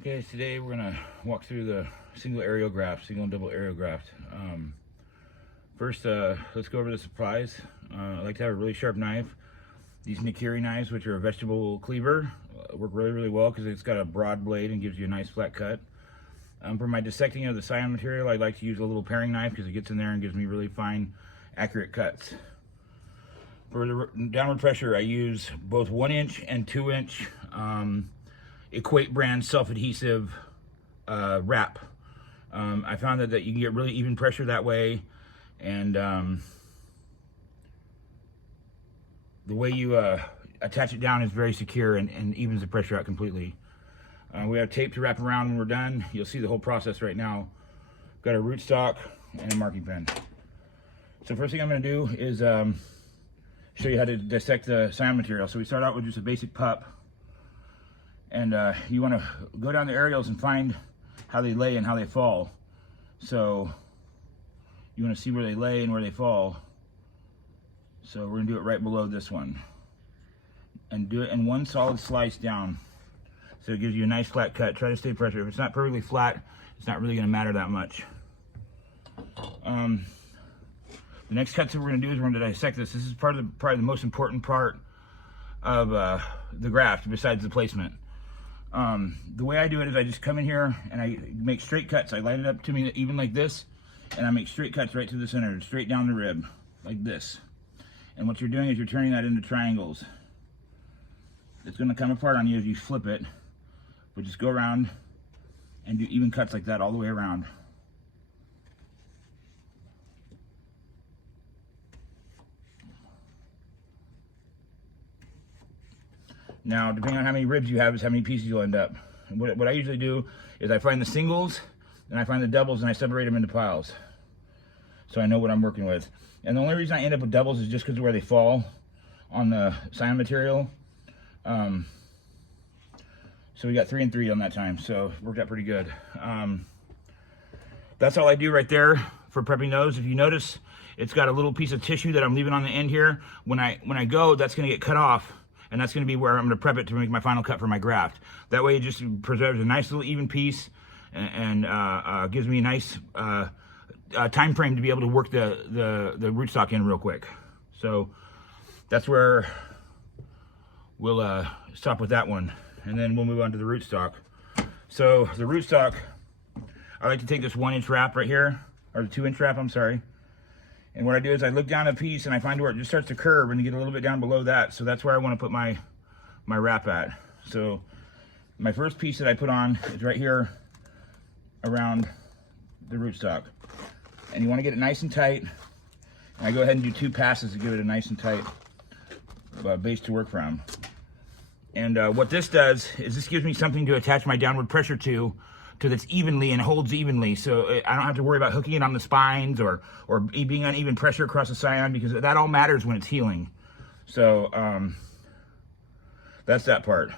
Okay, today we're gonna walk through the single and double areole graft. First, let's go over the supplies. I like to have a really sharp knife. These Nikiri knives, which are a vegetable cleaver, work really well because it's got a broad blade and gives you a nice flat cut. For my dissecting of the scion material, I like to use a little paring knife because it gets in there and gives me really fine, accurate cuts. For the downward pressure, I use both 1-inch and 2-inch Equate brand self-adhesive wrap. I found that you can get really even pressure that way, and the way you attach it down is very secure and evens the pressure out completely. We have tape to wrap around when we're done. You'll see the whole process right now. Got a rootstock and a marking pen. So first thing I'm going to do is show you how to dissect the scion material. So we start out with just a basic pup. And you want to go down the areoles and find how they lay and how they fall. So you want to see where they lay and where they fall. So we're going to do it right below this one. And do it in one solid slice down. So it gives you a nice flat cut. Try to stay pressure. If it's not perfectly flat, it's not really going to matter that much. The next cuts that we're going to do is we're going to dissect this. This is probably the most important part of the graft besides the placement. The way I do it is I just come in here and I make straight cuts. I line it up to me even like this, and I make straight cuts right to the center, straight down the rib, like this. And what you're doing is you're turning that into triangles. It's going to come apart on you as you flip it, but just go around and do even cuts like that all the way around. Now, depending on how many ribs you have is how many pieces you'll end up. What I usually do is I find the singles, and I find the doubles, and I separate them into piles. So I know what I'm working with. And the only reason I end up with doubles is just because of where they fall on the scion material. So we got 3 and 3 on that time, so it worked out pretty good. That's all I do right there for prepping those. If you notice, it's got a little piece of tissue that I'm leaving on the end here. When I go, that's going to get cut off. And that's going to be where I'm going to prep it to make my final cut for my graft. That way it just preserves a nice little even piece and gives me a nice time frame to be able to work the rootstock in real quick. So that's where we'll stop with that one. And then we'll move on to the rootstock. So the rootstock, I like to take this 1-inch wrap right here, or the 2-inch wrap, I'm sorry. And what I do is I look down a piece and I find where it just starts to curve and you get a little bit down below that. So that's where I want to put my wrap at. So my first piece that I put on is right here around the rootstock. And you want to get it nice and tight. And I go ahead and do 2 passes to give it a nice and tight base to work from. And what this does is this gives me something to attach my downward pressure to that's evenly and holds evenly, so I don't have to worry about hooking it on the spines or being uneven pressure across the scion, because that all matters when it's healing. So that's that part.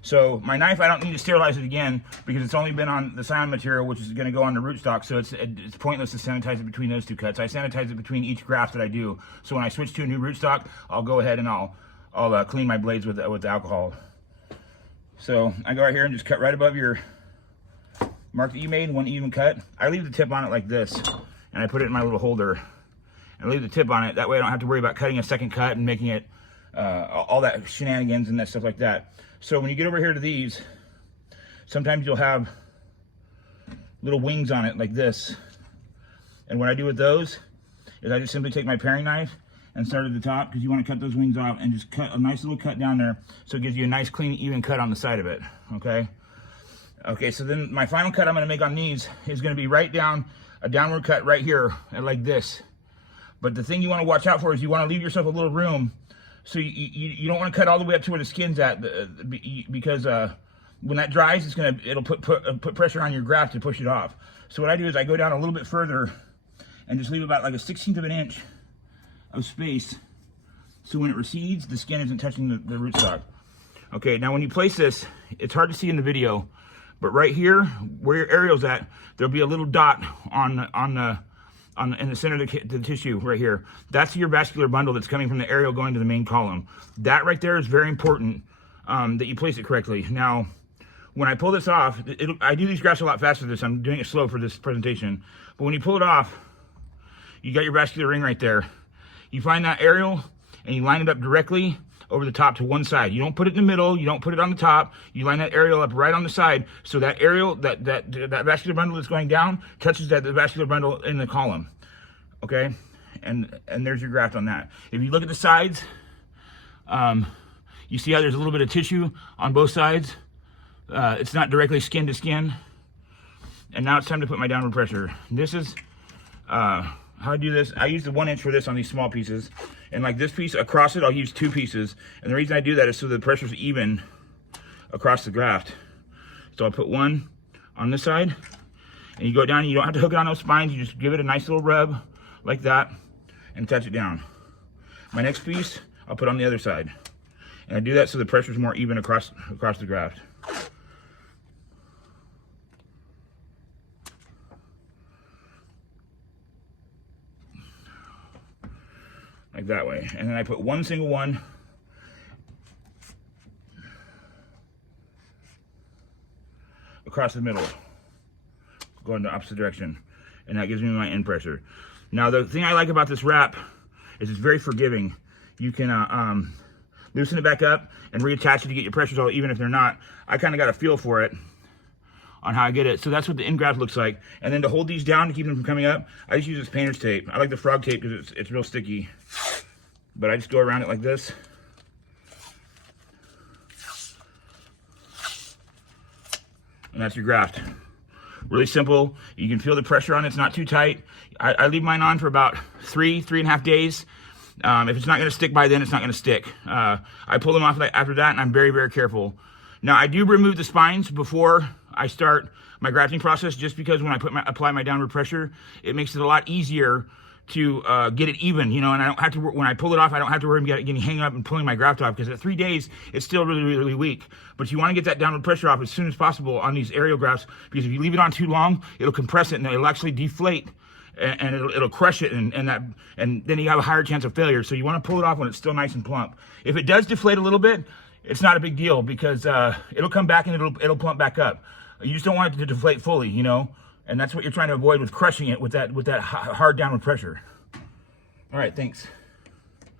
So my knife, I don't need to sterilize it again because it's only been on the scion material, which is going to go on the rootstock, so it's pointless to sanitize it between those 2 cuts. I sanitize it between each graft that I do, so when I switch to a new rootstock, I'll go ahead and I'll clean my blades with alcohol. So I go right here and just cut right above your mark that you made, 1 even cut. I leave the tip on it like this, and I put it in my little holder, and I leave the tip on it. That way I don't have to worry about cutting a second cut and making it all that shenanigans and that stuff like that. So when you get over here to these, sometimes you'll have little wings on it like this. And what I do with those is I just simply take my paring knife and start at the top, because you want to cut those wings off, and just cut a nice little cut down there so it gives you a nice clean even cut on the side of it. Okay, so then my final cut I'm going to make on these is going to be right down, a downward cut right here, like this. But the thing you want to watch out for is you want to leave yourself a little room, so you don't want to cut all the way up to where the skin's at, because when that dries, it'll put pressure on your graft to push it off. So what I do is I go down a little bit further and just leave about like a 1/16 of an inch of space, so when it recedes, the skin isn't touching the rootstock. Okay, now when you place this, it's hard to see in the video, but right here, where your areole's at, there'll be a little dot in the center of the tissue right here. That's your vascular bundle that's coming from the areole going to the main column. That right there is very important, that you place it correctly. Now, when I pull this off, I do these grafts a lot faster than this. I'm doing it slow for this presentation. But when you pull it off, you got your vascular ring right there. You find that areole and you line it up directly over the top to one side. You don't put it in the middle. You don't put it on the top. You line that areole up right on the side. So that areole, that vascular bundle that's going down touches the vascular bundle in the column. Okay? And there's your graft on that. If you look at the sides, you see how there's a little bit of tissue on both sides. It's not directly skin to skin. And now it's time to put my downward pressure. This is how I do this. I use the 1 inch for this on these small pieces. And like this piece, across it, I'll use 2 pieces. And the reason I do that is so the pressure's even across the graft. So I'll put 1 on this side. And you go down, you don't have to hook it on those spines. You just give it a nice little rub like that and touch it down. My next piece, I'll put on the other side. And I do that so the pressure's more even across the graft. Like that way. And then I put one single one across the middle, going the opposite direction. And that gives me my end pressure. Now the thing I like about this wrap is it's very forgiving. You can loosen it back up and reattach it to get your pressures all even if they're not. I kind of got a feel for it on how I get it. So that's what the end graft looks like. And then to hold these down to keep them from coming up, I just use this painter's tape. I like the frog tape because it's real sticky. But I just go around it like this. And that's your graft. Really simple. You can feel the pressure on it. It's not too tight. I leave mine on for about 3.5 days. If it's not going to stick by then, it's not going to stick. I pull them off after that, and I'm very, very careful. Now, I do remove the spines before I start my grafting process, just because when I apply my downward pressure, it makes it a lot easier to get it even, you know, and I don't have to, when I pull it off, I don't have to worry about getting hanging up and pulling my graft off, because at 3 days, it's still really, really weak. But you want to get that downward pressure off as soon as possible on these areole grafts, because if you leave it on too long, it'll compress it and it'll actually deflate. And it'll crush it, and then you have a higher chance of failure. So you want to pull it off when it's still nice and plump. If it does deflate a little bit, it's not a big deal, because it'll come back and it'll plump back up. You just don't want it to deflate fully, you know, and that's what you're trying to avoid with crushing it with that hard downward pressure. All right, thanks.